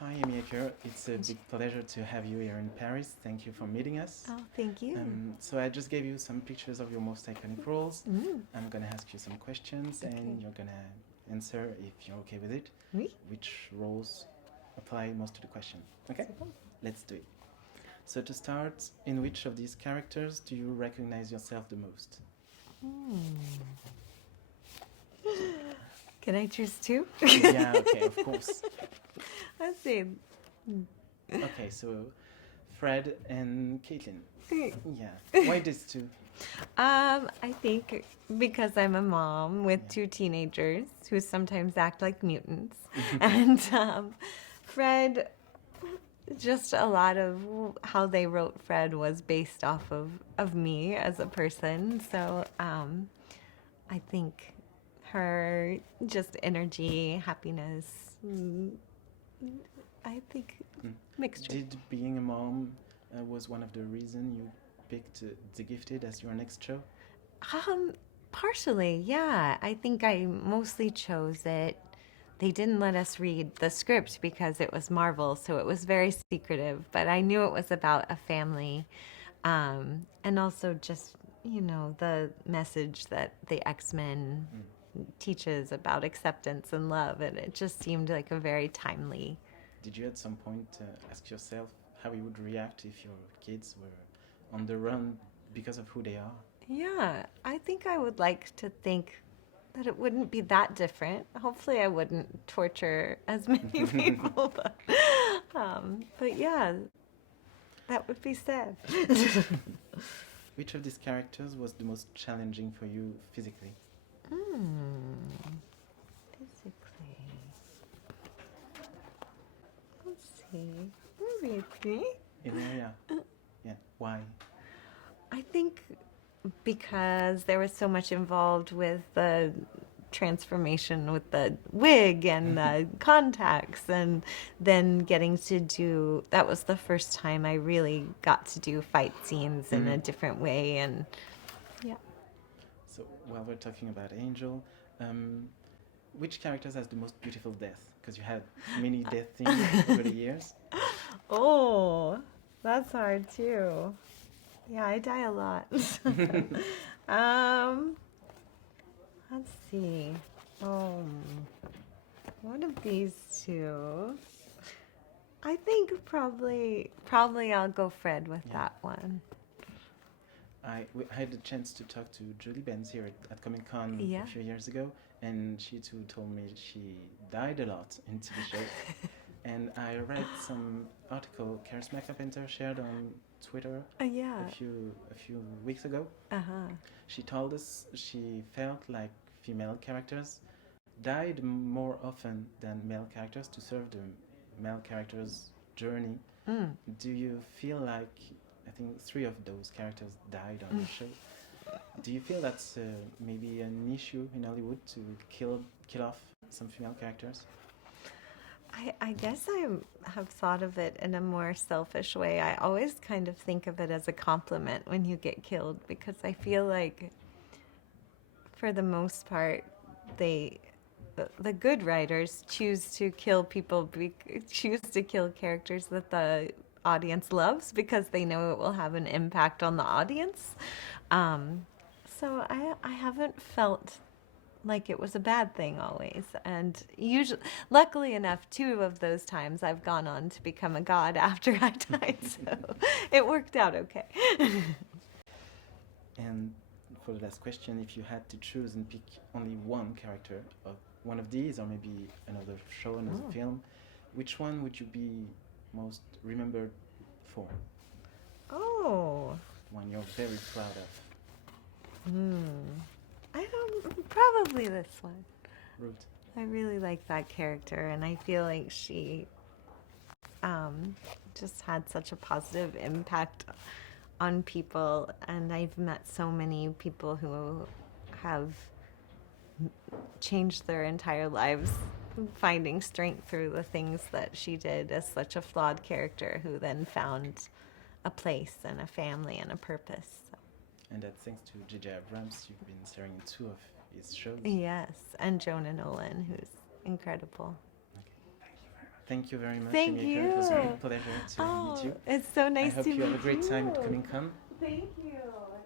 Hi, I'm Acker. It's a big pleasure to have you here in Paris. Thank you for meeting us. Oh, thank you. So I just gave you some pictures of your most iconic roles. Mm. I'm gonna ask you some questions, and Okay. you're gonna answer if you're okay with it. Oui. Which roles apply most to the question? Okay, C'est bon. let's do it. So to start, in which of these characters do you recognize yourself the most? Can I choose two? Yeah, okay, of course. Let's see. Okay, so Fred and Caitlin. I Yeah, why these two? think because I'm a mom with two teenagers who sometimes act like mutants, and Fred, just a lot of how they wrote Fred was based off of me as a person. So I think her just energy, happiness. I think mixture. Did being a mom was one of the reasons you picked The Gifted as your next show? Partially, yeah. I think I mostly chose it. They didn't let us read the script because it was Marvel, so it was very secretive. But I knew it was about a family, and also just the message that the X-Men teaches about acceptance and love, and it just seemed like a very timely. Did you at some point ask yourself how you would react if your kids were on the run because of who they are? Yeah, I think I would like to think that it wouldn't be that different. Hopefully, I wouldn't torture as many people, but yeah, that would be sad. Which of these characters was the most challenging for you physically? Physically, let's see. Maybe it's me. Yeah. Yeah. Why? I think because there was so much involved with the transformation with the wig and the contacts, and then getting to do that was the first time I really got to do fight scenes in a different way, and yeah. So while we're talking about Angel, which characters has the most beautiful death? Because you had many death themes over the years. Oh, that's hard too. Yeah, I die a lot. Let's see. One of these two. I think probably I'll go Fred with that one. I had the chance to talk to Julie Benz here at Comic Con Yeah. a few years ago, and she too told me she died a lot in TV shows. And I read some article Charisma Carpenter shared on Twitter Yeah. a few weeks ago. She told us she felt like female characters died more often than male characters to serve the male characters' journey. Do you feel like, I think 3 of those characters died on the show? Do you feel that's maybe an issue in Hollywood to kill off some female characters? I guess I have thought of it in a more selfish way. I always kind of think of it as a compliment when you get killed, because I feel like, for the most part, the good writers choose to kill people, choose to kill characters that the audience loves because they know it will have an impact on the audience. So I haven't felt like it was a bad thing always, and usually, luckily enough, 2 of those times I've gone on to become a god after I died, so it worked out okay. And for the last question, if you had to choose and pick only one character of one of these, or maybe another show, another film, which one would you be most remembered for? Oh. One you're very proud of? I don't, probably this one. Ruth. I really like that character, and I feel like she just had such a positive impact on people, and I've met so many people who have changed their entire lives finding strength through the things that she did as such a flawed character who then found a place and a family and a purpose. So. And that thanks to J.J. Abrams, you've been starring in 2 of his shows. Yes, and Jonah Nolan, who's incredible. Okay, thank you very much. Thank you very much, Thank Emilka. you. It was a pleasure to meet you. It's so nice I hope to you meet have a great time at you. Comic-Con. Thank you.